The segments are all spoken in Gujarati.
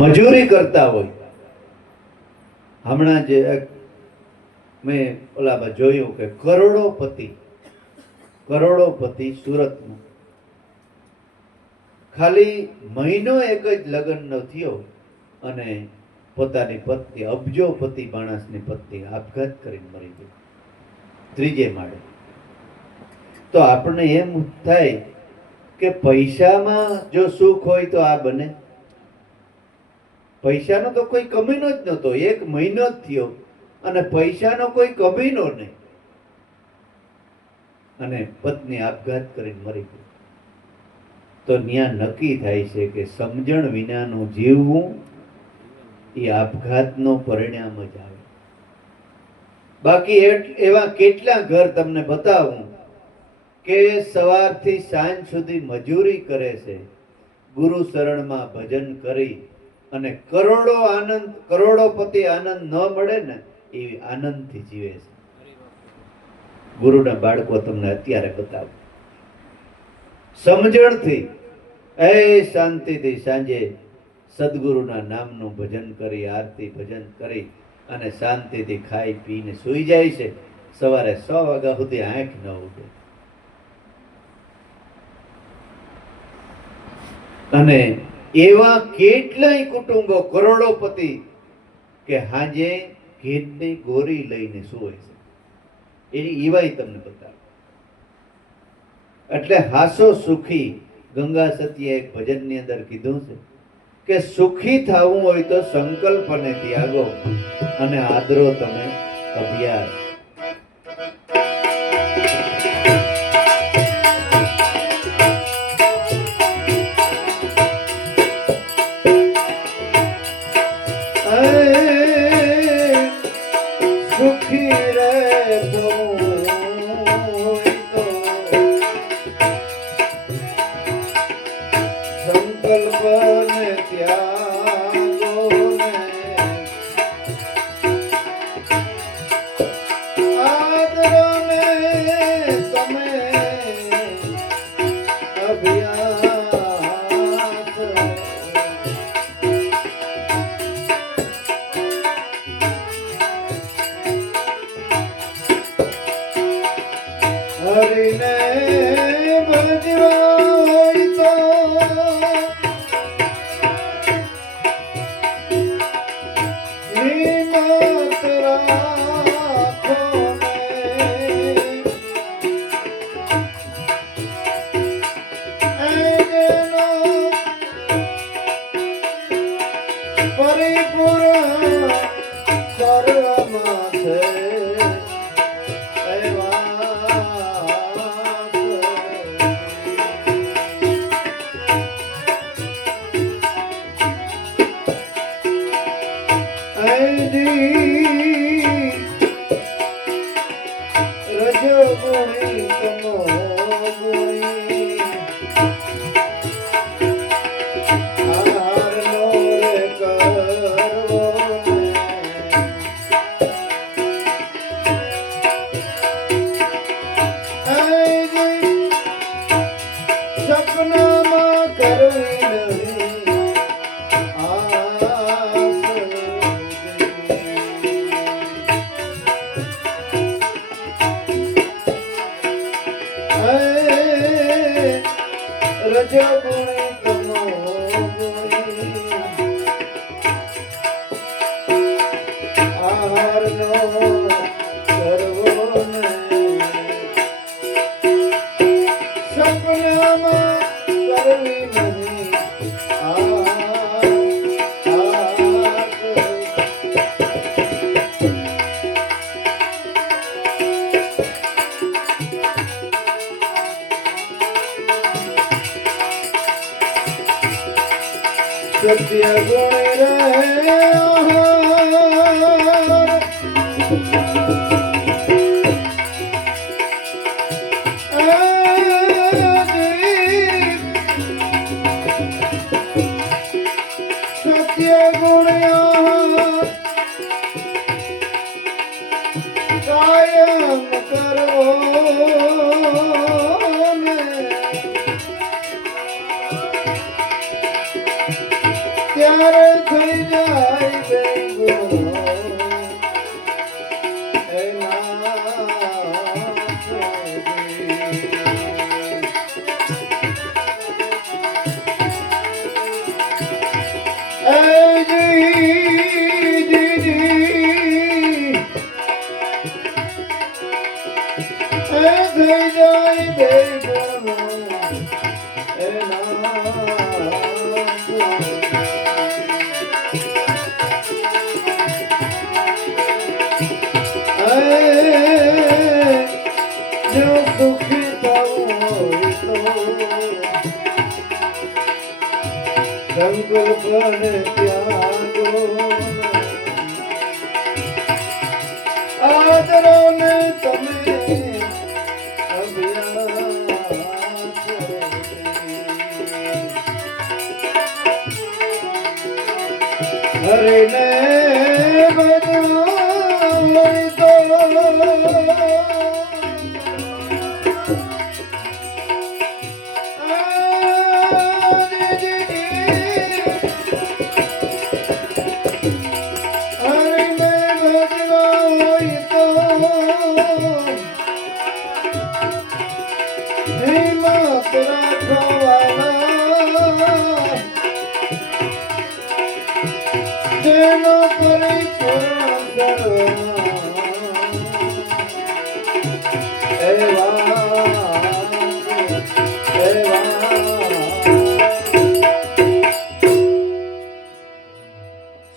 મજૂરી કરતા હોય. હમણાં જે મેં ઓલામાં જોયું કે કરોડોપતિ સુરતમાં ખાલી મહિનો એક જ લગ્નનો થયો અને પોતાની પત્ની, અબજોપતિ માણસની પત્ની આપઘાત કરીને મરી ગઈ ત્રીજે માળે. તો આપણને એમ થાય કે પૈસામાં જો સુખ હોય તો આ બને? પૈસાનો તો કોઈ કમીનો જ નહોતો, એક મહિનો જ થયો અને પૈસાનો કોઈ કમીનો નહીં, અને પત્ની આપઘાત કરીને મરી ગઈ. તો ત્યાં નક્કી થાય છે કે સમજણ વિનાનું જીવવું એ આપઘાતનો પરિણામ જ આવે. બાકી એવા કેટલા ઘર તમને બતાવું કે સવારથી સાંજ સુધી મજૂરી કરે છે, ગુરુ શરણમાં ભજન કરી અને કરોડોપતિ આનંદ ન મળે ને એવી આનંદથી જીવે છે. ગુરુના બાળકો તમને અત્યારે બતાવું, સમજણથી શાંતિથી સાંજે સદગુરુના નામનું ભજન કરી, આરતી ભજન કરી અને શાંતિથી ખાઈ પીને સૂઈ જાય છે. સવારે 6 વાગ્યા સુધી આંખ ન ઉઠે. અને એવા કેટલાય કુટુંબો કરોડોપતિ કે હાજે ઘેરની ગોરી લઈને સૂવે છે, એવાય તમને બતાવે. એટલે હાસો સુખી ગંગા સતીએ એક ભજનની અંદર કીધું છે કે સુખી થવું હોય તો સંકલ્પને ત્યાગો અને આદરો તમે અભ્યાસ. સુખી રહેતો સંકલ્પને ત્યાગો ને આદરને તમે અભ્યાસ. હરિને ભજવા હોય તો નિમત રાખો ને જેનો પરિપૂર્ણ સર્વમાં છે. રજોગુણી તમો ગુણી આહારનો રે કરવો સપનામાં કરવી નહીં રજોગુણી તમો ગુણી આહારનો કરવો ને સપનામાં કરવી નહીં સત્ય ગુણ રહે સત્ય ગુણ કાયમ કરો ત્યારે થઈ જાય બેગુનો સંકલ્પ ને ત્યાગો આદરો ને તમે અભ્યાસ હરિને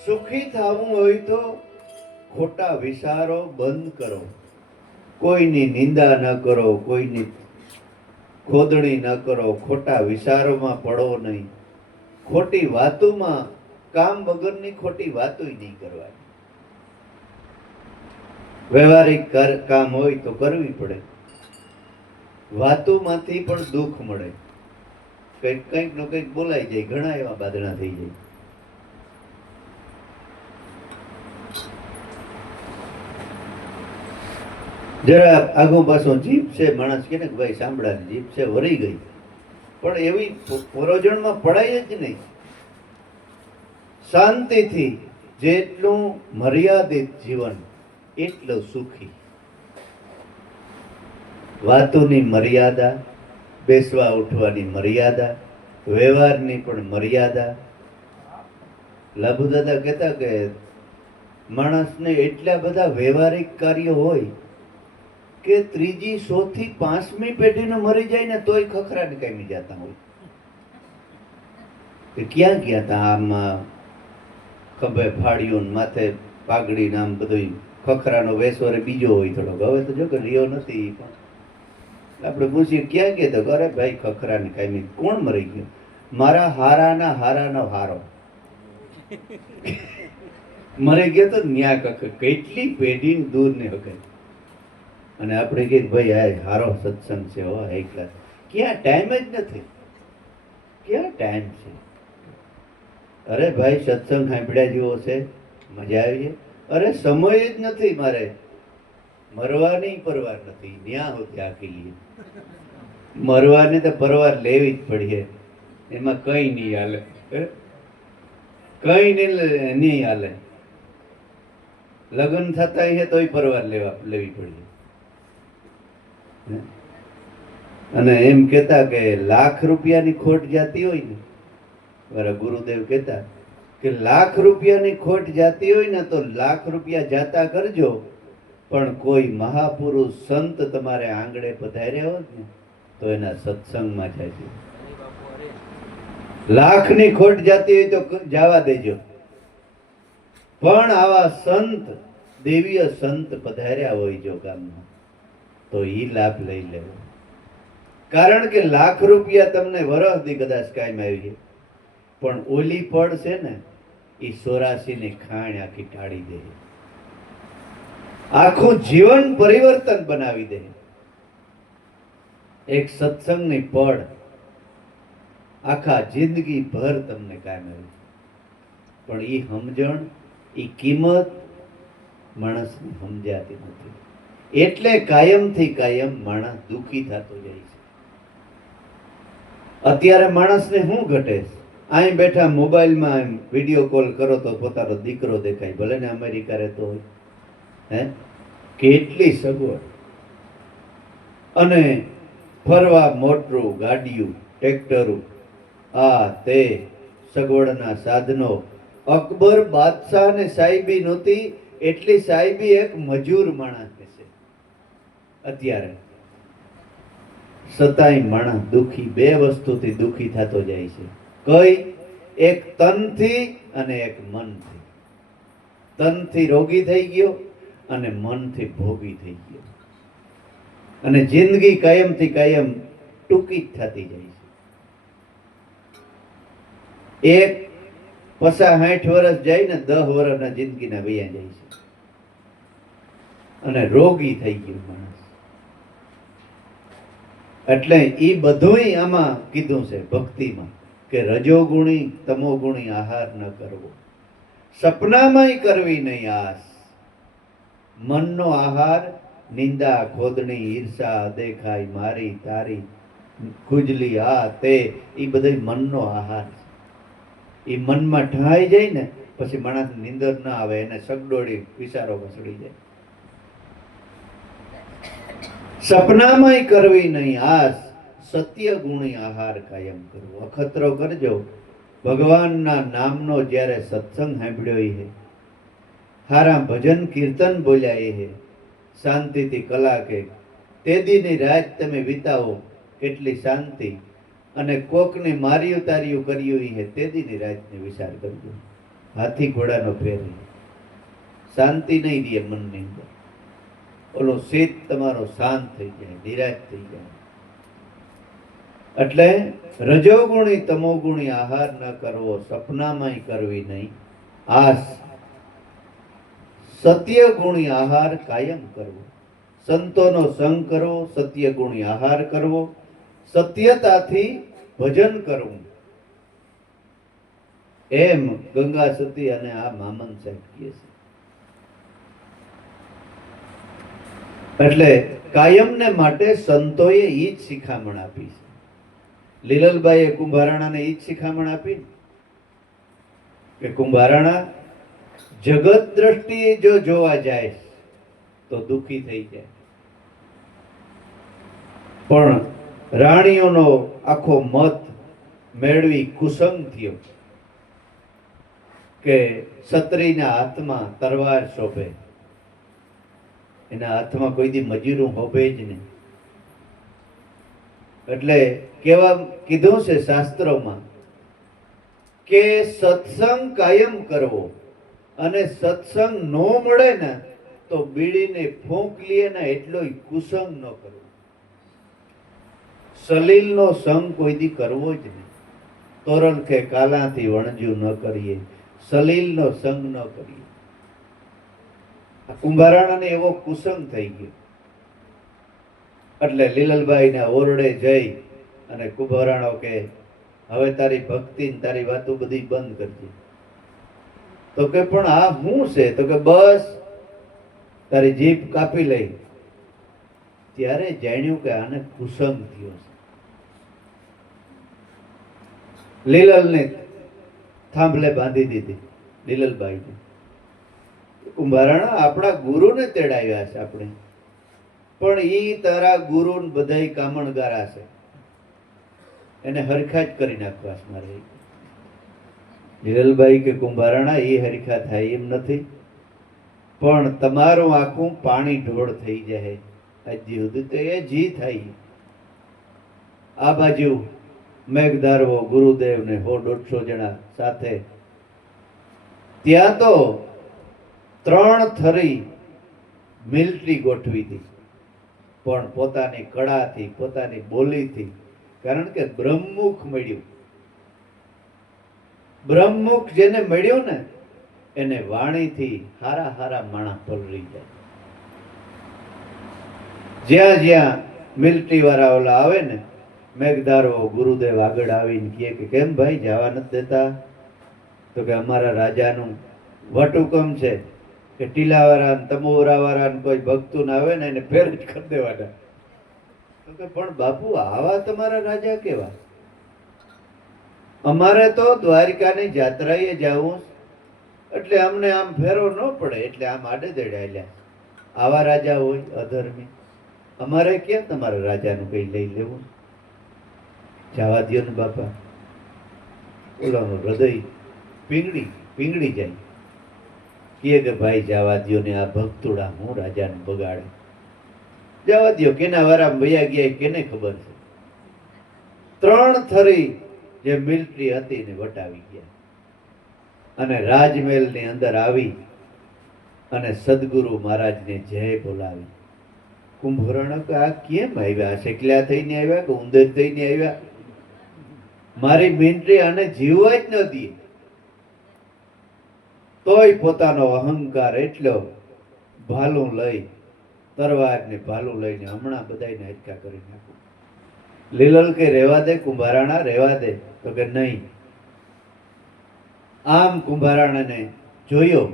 સુખી થવું હોય તો ખોટા વિચારો બંધ કરો, કોઈની નિંદા ન કરો, કોઈની ખોદણી ન કરો, ખોટા વિચારોમાં પડો નહીં, ખોટી વાતોમાં કામ વગરની ખોટી વાતો નહીં કરવાની. વ્યવહારિક કામ હોય તો કરવી પડે, વાતોમાંથી પણ દુઃખ મળે, કંઈક કંઈક નો કંઈક બોલાઈ જાય, ઘણા એવા બાદણા થઈ જાય. જરા આગો પાછો જીભ છે, માણસ કે ને ભાઈ સાંભળાની જીભ છે વરી ગઈ, પણ એવી પરોજણમાં પડાય જ નહીં. શાંતિથી જેટલું મર્યાદિત જીવન એટલું સુખી. વાતોની મર્યાદા, બેસવા ઉઠવાની મર્યાદા, વ્યવહારની પણ મર્યાદા. લાભુ દાદા કહેતા કે માણસને એટલા બધા વ્યવહારિક કાર્યો હોય કે ત્રીજી, ચોથી, પાંચમી પેઢીનો મરી જાય ને તોય ખખરાને કામી જતા હોય કે ક્યાં ગયા હતા, આમાં ખભે ફાડ્યું, માથે પાઘડી, આમ બધું ખખરાનો વેસવરે બીજો હોય થોડોક. હવે તો જો કે રિયો નથી, પણ આપણે પૂછીએ ક્યાં ગયા તો અરે ભાઈ ખખરાને કામી. કોણ મરી ગયું? મારા હારાના હારાનો હારો મરી ગયો તો ન્યા કખ. કેટલી પેઢી દૂર ને વખત. અને આપણે કહીએ ભાઈ આ હારો સત્સંગ છે, હો એકલા. ક્યાં ટાઈમ જ નથી, ક્યાં ટાઈમ છે? અરે ભાઈ સત્સંગ સાંભળ્યા જેવો છે, મજા આવી છે. અરે સમય જ નથી મારે, મરવાની પરવાર નથી, ન્યા હોતી આખી લઈએ. મરવાની તો પરવાર લેવી જ પડીએ, એમાં કઈ નહીં હાલે, કઈ નહીં હાલે. લગ્ન થતા છે તોય પરવાર લેવી પડીએ. અને એમ કેતા કે લાખ રૂપિયાની ખોટ જાતી હોય ને, મારા ગુરુદેવ કહેતા કે લાખ રૂપિયાની ખોટ જાતી હોય ને તો લાખ રૂપિયા જાતા કરજો, પણ કોઈ મહાપુરુષ સંત તમારે આંગણે પધાર્યા હોત ને તો એના સત્સંગમાં જાજો. લાખની ખોટ જાતી હોય તો જવા દેજો, પણ આવા સંત, દેવીય સંત પધાર્યા હોય જો ગામમાં તો ઈ લાભ લઈ લેવો. કારણ કે લાખ રૂપિયા તમને વરસથી કદાચ કાયમ આવી, પણ ઓલી પડ છે ને એ 84 ની ખાણ આખી ટાળી દે, આખું જીવન પરિવર્તન બનાવી દે. એક સત્સંગની પડ આખા જિંદગી ભર તમને કાયમ આવી. પણ એ સમજણ, એ કિંમત માણસને સમજાતી નથી, એટલે કાયમથી કાયમ માણસ દુઃખી થતો જાય છે. અત્યારે માણસને શું ઘટે? અહીં બેઠા મોબાઈલમાં વિડીયો કોલ કરો તો પોતાનો દીકરો દેખાય, ભલે ને અમેરિકા રહેતો હોય. હે, કેટલી સગવડ! અને ફરવા મોટરું, ગાડીયું, ટ્રેક્ટરું, આ તે સગવડના સાધનો. અકબર બાદશાહ ને સાહેબી નહોતી, એટલી સાહેબી એક મજૂર માણસ છે અત્યારે. સતાય માણસ દુખી, બે વસ્તુથી દુખી થતો જાય છે. કઈ? એક તનથી અને એક મનથી. તનથી રોગી થઈ ગયો અને મનથી ભોગી થઈ ગયો. અને જિંદગી કાયમથી કાયમ ટૂંકી જ થતી જાય છે. એક 50-60 વર્ષ જાય ને 10 વર્ષના જિંદગીના વયા જાય છે. અને રોગી થઈ ગયું માણસ. એટલે ઈ બધુંય આમાં કીધું છે ભક્તિમાં, કે રજોગુણી તમોગુણી આહાર ન કરવો, સપનામાંય કરવી નહીં આસ, મનનો આહાર નિંદા ખોદણી ઈર્ષા દેખાય મારી તારી ખુજલી આ તે, ઈ બધું મનનો આહાર છે. ઈ મનમાં ઠાઈ જાય ને પછી માણસ નીંદર ના આવે, એને સગડોળી વિચારો વસડી જાય. સપનામાંય કરવી નહીં આસ, સત્ય ગુણી આહાર કાયમ કરવો. અખતરો કરજો. ભગવાનના નામનો જ્યારે સત્સંગ સાંભળ્યો હે, હારા ભજન કીર્તન બોલ્યા હે, શાંતિથી કલાકે તેદીની રાત તમે વિતાવો, કેટલી શાંતિ. અને કોકની માર્યું તાર્યું કર્યું હે, તેદીની રાતને વિચાર કરજો. હાથી ઘોડાનો ફેર, શાંતિ નહીં દે મનની અંદર. ઓલો શીત તમારો શાંત થઈ જાય, નિરાશ થઈ જાય. એટલે રજોગુણી તમોગુણી આહાર ન કરવો, સપનામાંય કરવી નહીં આસ, સત્ય ગુણી આહાર કાયમ કરવો. સંતોનો સંગ કરવો, સત્ય ગુણી આહાર કરવો, સત્યતાથી ભજન કરવું. એમ ગંગા સતી અને આ મામન સાહેબ કહે છે. એટલે કાયમને માટે સંતોએ ઈ જ શિખામણ આપી છે. લીલલબાઈએ કુંભારાણાને ઈ જ શિખામણ આપી કે કુંભારાણા જગત દ્રષ્ટિએ જો જોવા જાય તો દુખી થઈ જાય, પણ રાણીઓનો આખો મત મેળવી કુસંગ થયો કે ક્ષત્રિયના હાથમાં તરવાર શોભે, એના હાથમાં કોઈ દી મજૂરું હોભે જ નહીં. એટલે કેવા કીધું છે શાસ્ત્રોમાં કે સત્સંગ કાયમ કરવો, અને સત્સંગ નો મળે ને તો બીડીને ફૂંક લીએ ને એટલોય કુસંગ ન કરવો. સલીલનો સંગ કોઈ દી કરવો જ નહીં. તોરણ કે કાલાથી વણજ્યું ન કરીએ, સલીલનો સંગ ન કરીએ. કુંભારાણાને એવો કુસંગ થઈ ગયો. એટલે લીલલબાઈને ઓરડે જઈ અને કુંભારાણો કે હવે તારી ભક્તિ ને તારી વાતો બધી બંધ કરજે. તો કે પણ આ શું છે? તો કે બસ તારી જીભ કાપી લઈ. ત્યારે જાણ્યું કે આને કુસંગ થયો છે. લીલલને થાંભલે બાંધી દીધી લીલલબાઈને. કુંભારાણા આપણા ગુરુને તેડાવ્યા છે આપણે, પણ ઈ તારા ગુરુ બધાય કામણગારા છે, એને હરખા જ કરી નાખવા છે મારે. લીલલબાઈ કે કુંભારાણા એ હરખા થાય એમ નથી, પણ તમારું આખું પાણી ઢોળ થઈ જાય હજી સુધી તો એ જી થાય. આ બાજુ મેઘધારવો ગુરુદેવ ને 100-150 જણા સાથે, ત્યાં તો 3 થરી મિલિટરી ગોઠવી હતી, પણ પોતાની કળાથી પોતાની બોલીથી, કારણ કે બ્રહ્મમુખ મળ્યું. બ્રહ્મમુખ જેને મળ્યું ને એને વાણીથી હારા હારા માણસ પલરી જાય. જ્યાં જ્યાં મિલિટરી વાળા ઓલા આવે ને, મેઘધારો ગુરુદેવ આગળ આવીને કહે કે કેમ ભાઈ જવા નથી દેતા? તો કે અમારા રાજાનું વટુકમ છે કે ટીલાવાળા તમોરાવાળા કોઈ ભક્તું ના આવે ને એને ફેર જ કરી દેવાના. તો કે પણ બાપુ આવા તમારા રાજા કેવા? અમારે તો દ્વારિકાની જાત્રાએ જવું એટલે અમને આમ ફેરો ન પડે એટલે આમ આડેદડે હાલ્યા. આવા રાજા હોય અધર્મી, અમારે કેમ તમારા રાજાનું કઈ લઈ લેવું? જવા દ્યો ને બાપા. ઓલાનું હૃદય પીંગળી જાય. કે ભાઈ જવા દ્યો ને, આ ભક્તોડા હું રાજાને બગાડે. જવા દ્યો, કેના વારા વયા ગયા કેને ખબર છે. 3 થરી જે મિલિટરી હતી ને વટાવી ગયા અને રાજમહેલની અંદર આવી અને સદગુરુ મહારાજને જય બોલાવી. કુંભકર્ણ કે આ કેમ આવ્યા? શેકલ્યા થઈને આવ્યા કે ઉંદર થઈને આવ્યા? મારી મિલિટરી આને જીવવા જ ન દે. તોય પોતાનો અહંકાર એટલો, ભાલું લઈ, તરવાર ને ભાલું લઈને હમણાં બધાને હટકા કરી નાખું. લીલલ કે રેવા દે કુંભારાણા, રેવા દે. તો કે નહીં. આમ કુંભારાણાને જોયો.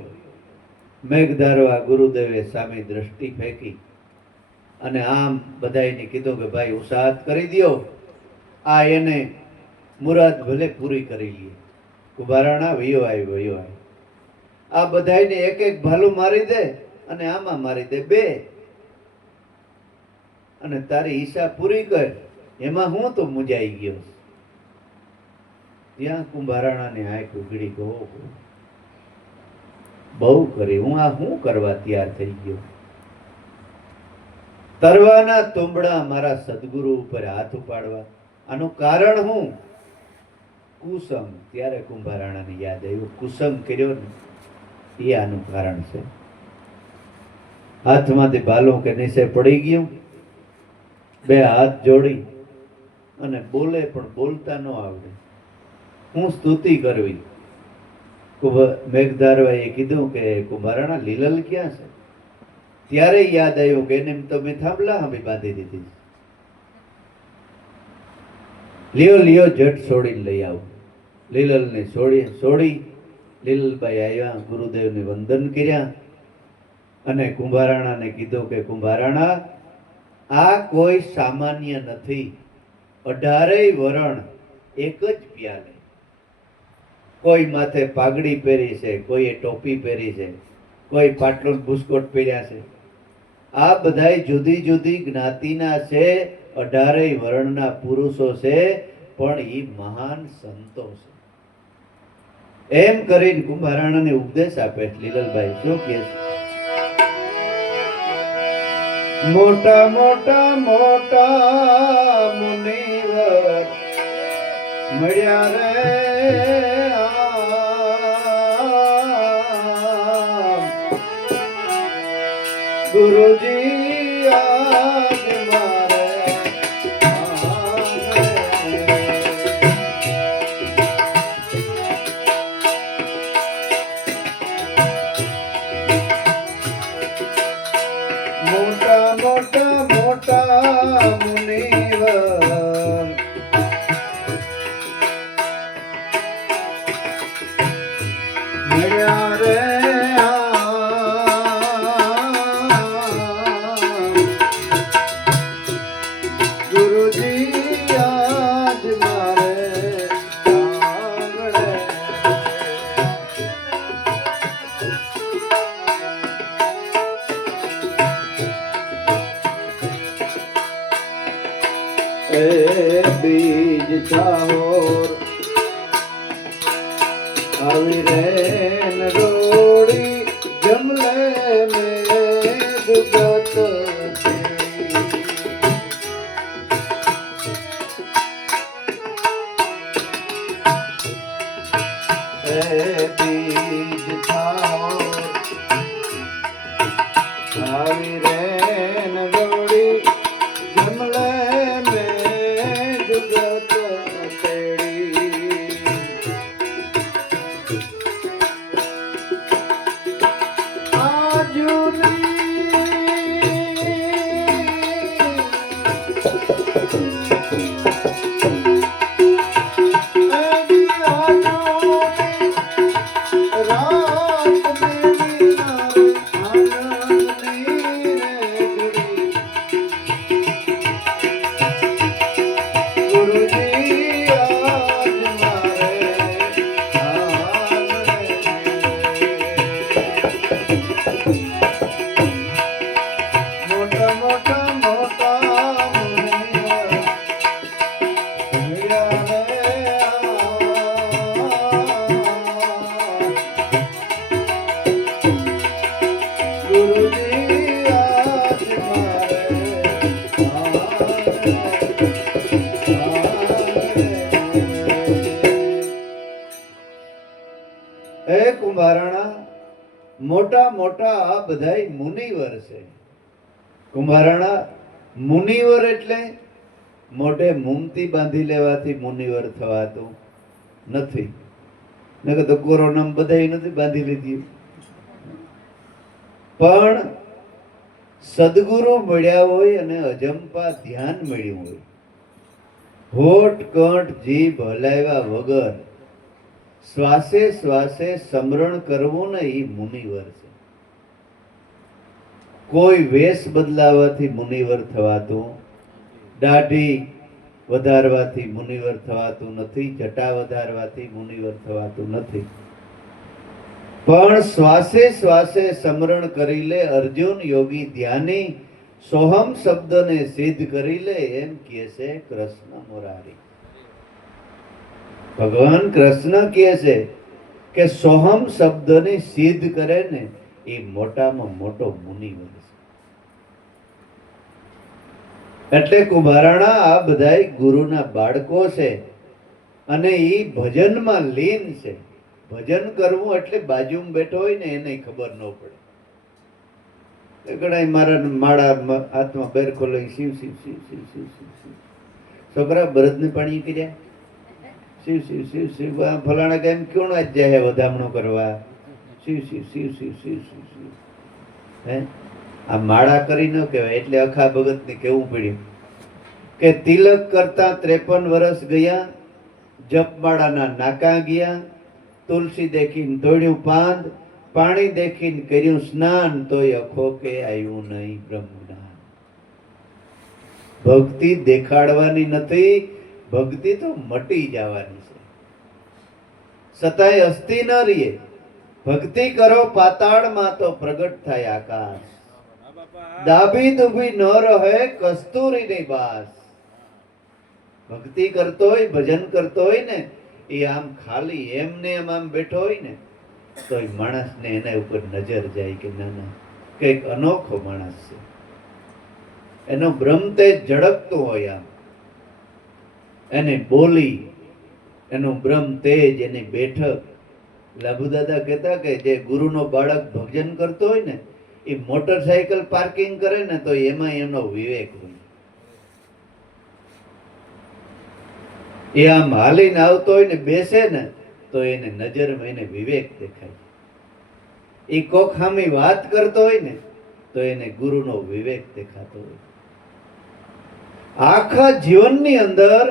મેઘધારવા ગુરુદેવે સામે દ્રષ્ટિ ફેંકી અને આમ બધાને કીધું કે ભાઈ ઉત્સાહત કરી દો, આ એને મુરાદ ભલે પૂરી કરી લે. કુંભારાણા વયો આવ્યો. આ બધાને એક એક ભાલું મારી દે અને આમાં મારી દે 2 અને તારી ઈચ્છા પૂરી કર. એમાં હું તો મુંજાઈ ગયો. ત્યાં કુંભારાણાની આંખ ઉઘડી ગયો. બહુ કરી, હું આ શું કરવા તૈયાર થઈ ગયો? તરવાના તુંબડા મારા સદગુરુ ઉપર હાથ ઉપાડવા, આનું કારણ હું? કુસંગ. ત્યારે કુંભારાણાને યાદ આવ્યું, કુસંગ કર્યો ને એ આનું કારણ છે. હાથમાંથી ભાલું કે નીચે પડી ગયું. 2 હાથ જોડી અને બોલે પણ બોલતા ન આવડે. હું સ્તુતિ કરવી. મેઘધારવાએ કીધું કે કુંભારાણા લીલલ ક્યાં છે? ત્યારે યાદ આવ્યું કે એને તો મેં થાંભલા હાંભી બાંધી દીધી. લ્યો જટ છોડીને લઈ આવું. લીલલને છોડી લીલલભાઈ આવ્યા, ગુરુદેવને વંદન કર્યા અને કુંભારાણાને કીધું કે કુંભારાણા, આ કોઈ સામાન્ય નથી. 18 વરણ એક જ પ્યાલે. કોઈ માથે પાઘડી પહેરી છે, કોઈએ ટોપી પહેરી છે, કોઈ પાટલો બુસ્કોટ પહેર્યા છે. આ બધાય જુદી જુદી જ્ઞાતિના છે, 18 વર્ણના પુરુષો છે, પણ એ મહાન સંતો છે. એમ કરીને કુંભારાણાને ઉપદેશ આપે. લીલલભાઈ શું કહે છે? મોટા મોટા મુનિવર મળ્યા રે ગુરુજી આજ મારે મોટા મુનિવર મળ્યા રે બીજ છાહોર આવી રે નરોડી જમલે મેં દુગત બીજ છાહોર આવી રે નરોડી જમલે હે કુંભારાણા, મોટા મોટા આ બધાય મુનિવર છે. કુંભારાણા, મુનિવર એટલે મોઢે મૂમતી બાંધી લેવાથી મુનિવર થવાતું નથી. નકર તો કોરોના બધાય નથી બાંધી લીધી. પણ સદગુરુ મળ્યા હોય અને અજંપા ધ્યાન મળ્યું હોય, હોઠ કંઠ જીભ હલાવ્યા વગર શ્વાસે શ્વાસે સ્મરણ કરવું ને એ મુનિવર છે. કોઈ વેશ બદલાવાથી મુનિવર થવાતું, દાઢી વધારવાથી મુનિવર થવાતું નથી, જટા વધારવાથી મુનિવર થવાતું નથી. પણ શ્વાસે શ્વાસે સ્મરણ કરી લે અર્જુન યોગી ધ્યાની, સોહમ શબ્દને સિદ્ધ કરી લે, એમ કહે છે કૃષ્ણ મુરારી. ભગવાન કૃષ્ણ કહે છે કે સોહમ શબ્દને સિદ્ધ કરે ને એ મોટામાં મોટો મુનિવર છે. એટલે કુંભારાણા, આ બધાય ગુરુના બાળકો છે અને એ ભજનમાં લીન છે. ભજન કરવું એટલે બાજુમાં બેઠો હોય ને એને ખબર ન પડે. ઘણા મારા માળા હાથમાં બેર ખોલો, શિવ શિવ શિવ શિવ શિવ શિવ શિવ. છોકરા બળદને પાણી કર્યા, શિવ શિવ શિવ શિવ. ફલાણા કેમ કોણ આજ જાય વધામણો કરવા, શિવ શિવ શિવ શિવ શિવ શિવ શિવ. હે, આ માળા કરી ન કહેવાય. એટલે અખા ભગત ને કેવું પડ્યું કે તિલક કરતા 53 વર્ષ ગયા, જપમાળાના નાકા ગયા, તુલસી દેખીને તોડ્યું પાંદ, પાણી દેખીને કર્યું સ્નાન, તોય અખો કે આવ્યું નહીં બ્રહ્મજ્ઞાન. ભક્તિ દેખાડવાની નથી, ભક્તિ તો મટી જવાની છે. સતાય અસ્થિ ન રહીએ. ભક્તિ કરો પાતાળમાં તો પ્રગટ થાય આકાશ. દાબી દુબી ન રહે કસ્તુરીની બાસ. ભક્તિ કરતો હોય, ભજન કરતો હોય ને, એ આમ ખાલી એમને એમ આમ બેઠો હોય ને તો એ માણસને એના ઉપર નજર જાય કે ના ના, કઈક અનોખો માણસ છે. એનો બ્રહ્મ તેજ ઝડપતું હોય, આમ એને બોલી, એનું બ્રહ્મ તેજ, એની બેઠક. લાભુદાદા કહેતા કે જે ગુરુનો બાળક ભજન કરતો હોય ને એ મોટરસાયકલ પાર્કિંગ કરે ને તો એમાં એનો વિવેક હોય. એ આમ હાલીને આવતો હોય ને બેસે ને તો એને નજરમાં એને વિવેક દેખાય. એ કોક સામી વાત કરતો હોય ને તો એને ગુરુનો વિવેક દેખાતો હોય. આખા જીવનની અંદર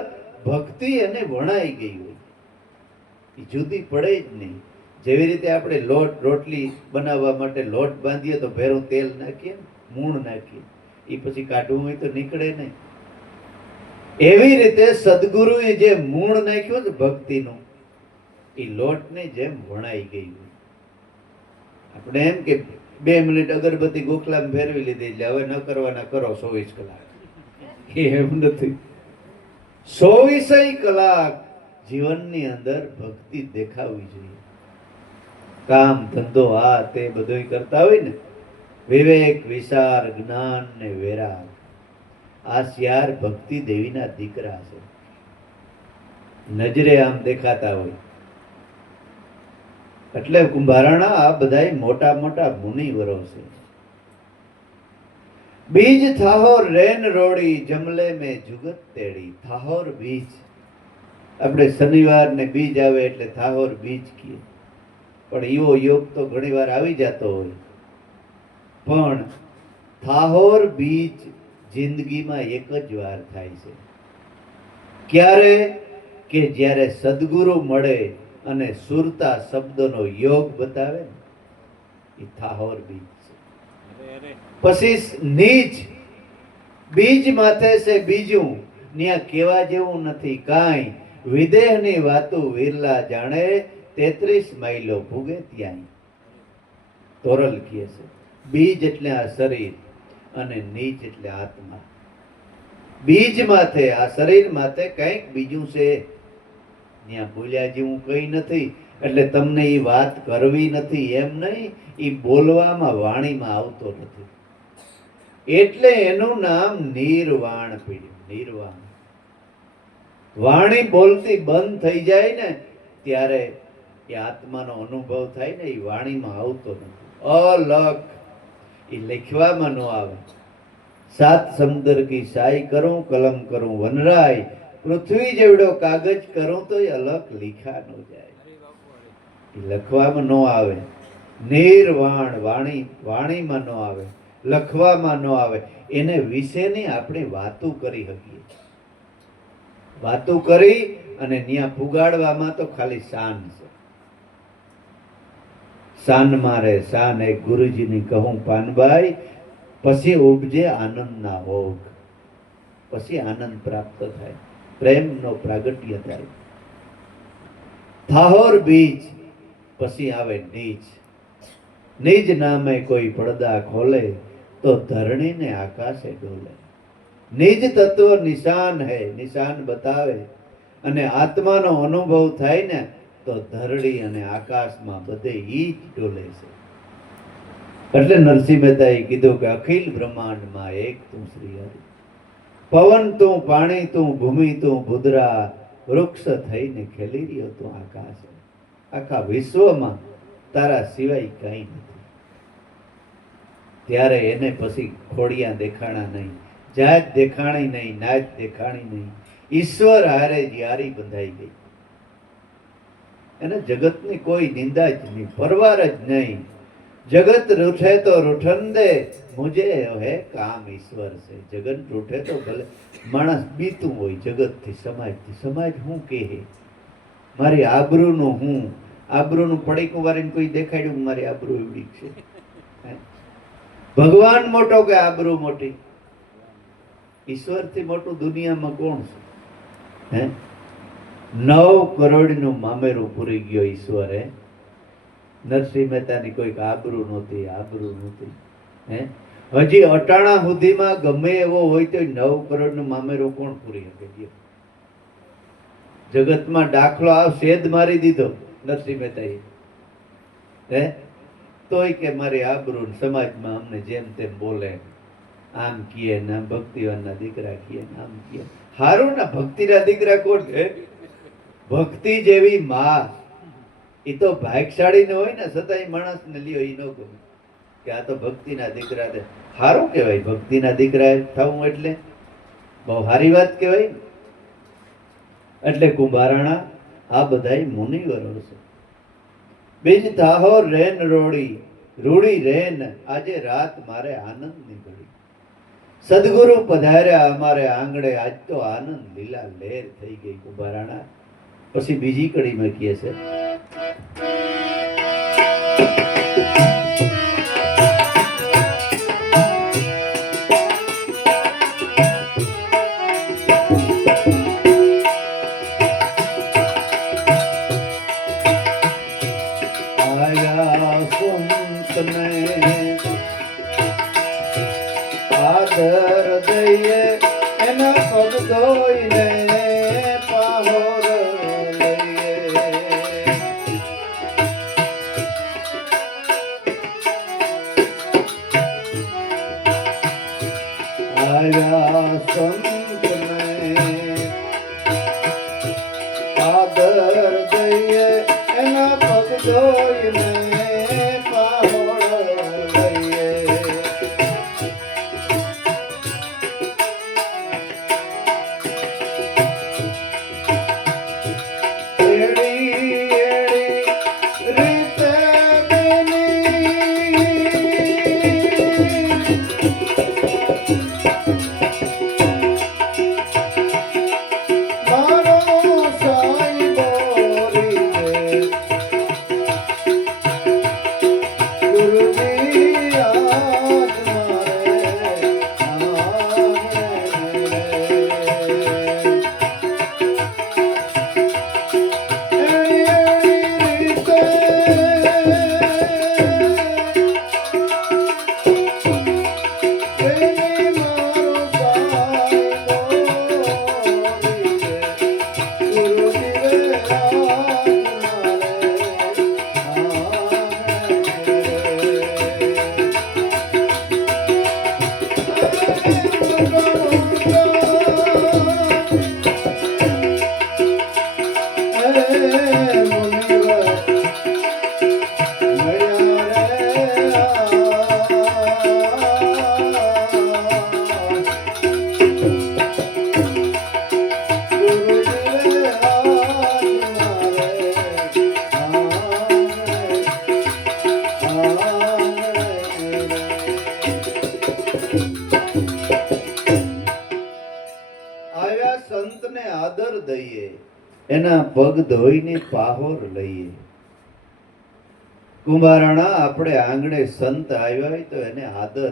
ભક્તિ એને વણાઈ ગઈ હોય, એ જુદી પડે જ નહીં. જેવી રીતે આપણે લોટ રોટલી બનાવવા માટે લોટ બાંધીએ તો ભેરું તેલ નાખીએ, મૂણ નાખીએ, એ પછી કાઢવું હોય તો નીકળે નહીં. એવી રીતે સદગુરુએ જે મૂળ નાખ્યું છે ભક્તિનું, એ લોટની જેમ વણાઈ ગઈ હોય. આપણે એમ કે 2 મિનિટ અગરબત્તી ગોખલામાં ફેરવી લીધી એટલે હવે ન કરવાના કરો 24 કલાક. એમ નથી. 24 કલાક જીવનની અંદર ભક્તિ દેખાવી જોઈએ. કામ ધંધો આ તે બધું કરતા હોય ને, વિવેક વિચાર જ્ઞાન ને વૈરાગ, આ 4 ભક્તિ દેવીના દીકરા છે. નજરે આમ દેખાતા હોય. એટલે કુંભારાણા, આ બધાય મોટા મોટા મુનિવરો છે. બીજ થાહોર રેન રોડી, જમલે મેં જુગત તેડી. થાહોર બીજ, આપણે શનિવાર ને બીજ આવે એટલે થાહોર બીજ કીએ. પણ એવો યોગ તો ઘણી વાર આવી જતો હોય. પણ થાહોર બીજ જિંદગીમાં એક જ વાર થાય છે. ક્યારે? કે જ્યારે સદગુરુ મળે અને સુરતા શબ્દનો યોગ બતાવે ને, એ થાહોર બીજ છે. પછી નીચ બીજ માથે છે બીજું, ન્યા કેવા જેવું નથી કાંઈ. વિદેહની વાતો વિરલા જાણે, 33 માઇલો ભૂગે ત્યાંય. તોરલ કહે છે બીજ એટલે આ શરીર અને નીચ એટલે આત્મા. બીજ માથે, આ શરીર માથે કંઈક બીજું છે, ત્યાં બોલ્યા જેવું કઈ નથી. એટલે તમને એ વાત કરવી નથી એમ નહીં, એ બોલવામાં વાણીમાં આવતો નથી. એટલે એનું નામ નિર્વાણ પડ્યું. નિર્વાણ. વાણી બોલતી બંધ થઈ જાય ને ત્યારે એ આત્માનો અનુભવ થાય ને એ વાણીમાં આવતો નથી, અલગ એ લખવામાં ન આવે. સાત સમુદ્ર કી સાઈ કરું, કલમ કરું વનરાય, પૃથ્વી જેવડો કાગજ કરું તો એ અલગ લીખા ન જાય, એ લખવામાં ન આવે. નિર્વાણ વાણી વાણીમાં ન આવે, લખવામાં ન આવે. એને વિશેની આપણે વાતો કરી શકીએ, વાતો કરી અને ત્યાં પુગાડવામાં તો ખાલી શાન છે. શાન મારે શાન એક ગુરુજીની કહું પાનભાઈ, પછી ઉપજે આનંદના ભોગ, પછી આનંદ પ્રાપ્ત થાય, પ્રેમનો પ્રાગટ્ય થાય. થાહોર બીજ પછી આવે નીચ, નિજ નામે કોઈ પડદા ખોલે તો ધરણીને આકાશે ડોલે. નિજ તત્વ નિશાન હે, નિશાન બતાવે અને આત્માનો અનુભવ થાય ને તો ધરણી અને આકાશમાં બધે ઈ જ ડોલે છે. એટલે નરસિંહ મહેતાએ કીધું કે અખિલ બ્રહ્માંડમાં એક તું શ્રી હરિ, પવન તું, પાણી તું, ભૂમિ તું, ભૂદરા, વૃક્ષ થઈને ખેલી રહ્યો તું આકાશ. આખા વિશ્વમાં તારા સિવાય કઈ નથી. ત્યારે એને પછી ખોડિયા દેખાણા નહીં, જાત દેખાણી નહીં, નાત દેખાણી નહીં, ઈશ્વર હારે યારી બંધાઈ ગઈ. એને જગતની કોઈ નિંદા જ નહીં, પરવાર જ નહીં. જગત રૂઠે તો રૂઠન દે, મુજે હે કામ ઈશ્વર છે. જગત રૂઠે તો ભલે માણસ બીતું હોય જગતથી, સમાજથી. સમાજ હું કહે, મારી આબરૂનું હું, આબરૂનું પડીકું વારીને કોઈ દેખાડ્યું મારી આબરૂ એવડી છે. ભગવાન મોટો કે આબરૂ મોટી? ઈશ્વરથી મોટું દુનિયામાં કોણ છે? હે 9 કરોડનું મામેરું પૂરી ગયો ઈશ્વરે. નરસિંહ મહેતાની કોઈક આબરૂ નહોતી, આબરૂ નહોતી. હે હજી અટાણા સુધીમાં ગમે એવો હોય તો 9 કરોડનું મામેરું કોણ પૂરી શકે? જગતમાં દાખલો આવ શેદ મારી દીધો નરસિંહ મહેતાએ. હે તોય કે મારી આબરૂ સમાજમાં અમને જેમ તેમ બોલે, આમ કીએ ને આમ ભક્તિવાનના દીકરા કીએ ને આમ કીએ. હારું ના ભક્તિના દીકરા કોણ છે? ભક્તિ જેવી માં એ તો ભાગશાળી ન હોય ને છતાંય માણસને લ્યો એ ન ગમે કે આ તો ભક્તિના દીકરા છે. સારું કહેવાય, ભક્તિના દીકરા થવું એટલે બહુ સારી વાત કહેવાય. એટલે કુંભારાણા આ બધાય મુનિવરો છે. બીજ થાહો રેન રોડી, રૂડી રેન આજે રાત મારે આનંદની ઘડી. સદગુરુ પધાર્યા અમારે આંગણે, આજ તો આનંદ લીલા લહેર થઈ ગઈ કુંભારાણા. પછી બીજી કડીમાં કહે છે, આયા સંતને આદર દઈએ, એના પગ ધોઈને પાહોર લઈએ. આયા સંતને આદર દઈએ, એના પગ ધોઈને પાહોર લઈએ. એના પગ ધોઈને પાહોર લઈએ. કુંભારાણા આપણે આંગણે સંત આવ્યા હોય તો એને આદર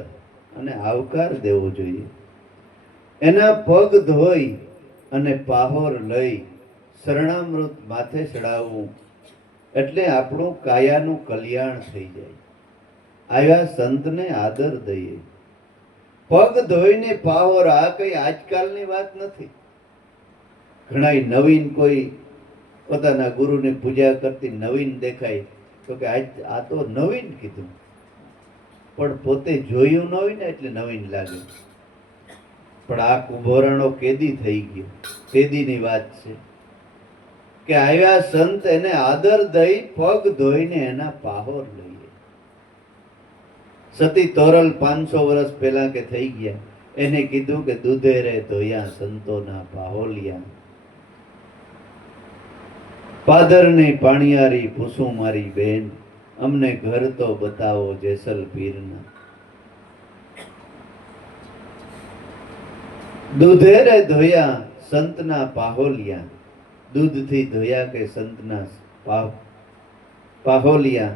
અને આવકાર દેવો જોઈએ. એના પગ ધોઈ અને પાહોર લઈ શરણામૃત માથે ચડાવવું એટલે આપણું કાયાનું કલ્યાણ થઈ જાય. આવ્યા સંતને આદર દઈએ. પગ ધોઈને પાહોર, આ કઈ આજકાલની વાત નથી. ઘણા નવીન કોઈ પોતાના ગુરુની પૂજા કરતી નવીન દેખાય તો કે આ તો નવીન કીધું, પણ પોતે જોયું ન હોય ને એટલે નવીન લાગે. પણ આ કુંભોરાણો કેદી થઈ ગયો, કેદીની વાત છે કે આવ્યા સંત એને આદર દઈ પગ ધોઈને એના પાહોર લઈએ. સતી તોરલ 500 વર્ષ પહેલા કે થઈ ગયા, એને કીધું કે દૂધે રે ધોયા સંતોના પાહોલિયા. પાદરની પાણિયારી પૂછું મારી બેન, અમને ઘર તો બતાવો જેસલ પીરના. દૂધે રે ધોયા સંતના પાહોલિયા. દૂધથી ધોયા કે સંતના પાહોલિયા.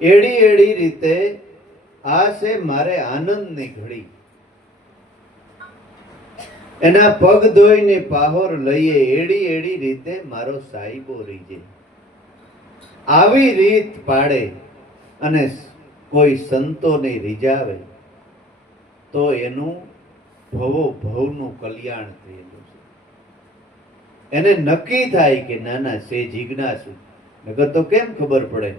એડી એડી રીતે આ છે મારે આનંદની ઘડી. એના પગ ધોઈને પાહોર લઈએ, એડી એડી રીતે મારો સાહિબો રીજે. આવી રીત પાડે અને કોઈ સંતોને રીઝાવે તો એનું ભવો ભવનું કલ્યાણ થયેલું છે. એને નક્કી થાય કે નાના છે જિજ્ઞાસુ. નગર તો કેમ ખબર પડે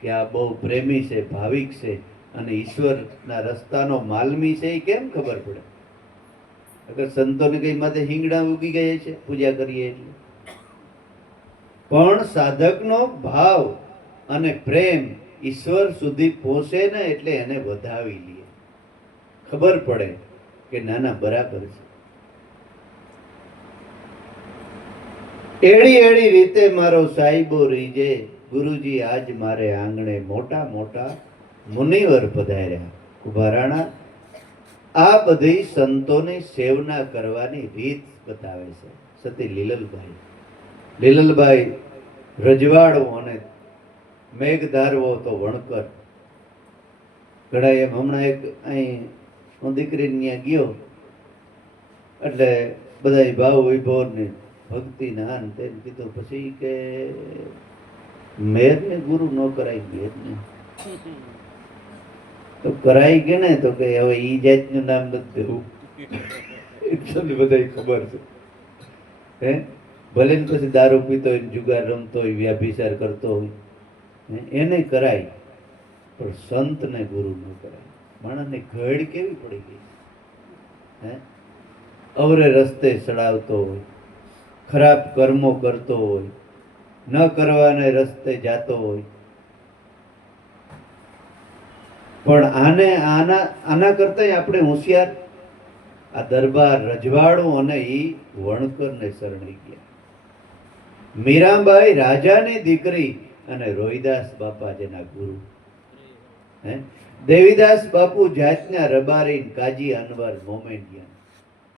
કે આ બહુ પ્રેમી છે, ભાવિક છે અને ઈશ્વરના રસ્તાનો માલમી છે, એ કેમ ખબર પડે? અગર સંતોને કઈ માથે હિંગડા ઉગી ગયા છે પૂજા કરીએ એટલે. પણ સાધકનો ભાવ અને પ્રેમ ઈશ્વર સુધી પહોંચે ને એટલે એને વધાવી લે, ખબર પડે કે નાના બરાબર છે. એડી એડી રીતે મારો સાહિબો રીજે. ગુરુજી આજ મારે આંગણે મોટા મોટા મુનિવર પધાર્યા. કુંભારાણા આ બધી સંતોની સેવના કરવાની રીત બતાવે છે સતી લીલલભાઈ. લીલલભાઈ રજવાડો અને મેઘધારવો તો વણકર. ઘણા એમ હમણાં એક અહીં હું દીકરી ત્યાં ગયો એટલે બધા ભાવ વૈભવ ને ભક્તિ ના તેમ કીધું. પછી કે મેર ને ગુરુ ન કરાય, મેર ને તો કરાય કે ને તો કે હવે ઈ જાતનું નામ નથી દેવું. બધા ખબર છે હે, ભલે ને પછી દારૂ પીતો હોય, જુગાર રમતો હોય, વ્યાભિચાર કરતો હોય, એને કરાય પણ સંત ને ગુરુ ન કરાય. માણસને ઘડ કેવી પડી ગઈ હે, અવરે રસ્તે ચડાવતો હોય, ખરાબ કર્મો કરતો હોય, ન કરવાને રસ્તે જાતો હોય. પણ આના કરતા આપણે હોશિયાર આ દરબાર રજવાડું અને ઈ વણકરને શરણી ગયા. મીરાબાઈ રાજાની દીકરી અને રોહિદાસ બાપા જેના ગુરુ હે, દેવીદાસ બાપુ જાતના રબારી, કાજી અનવર મોમેન્ટિયન.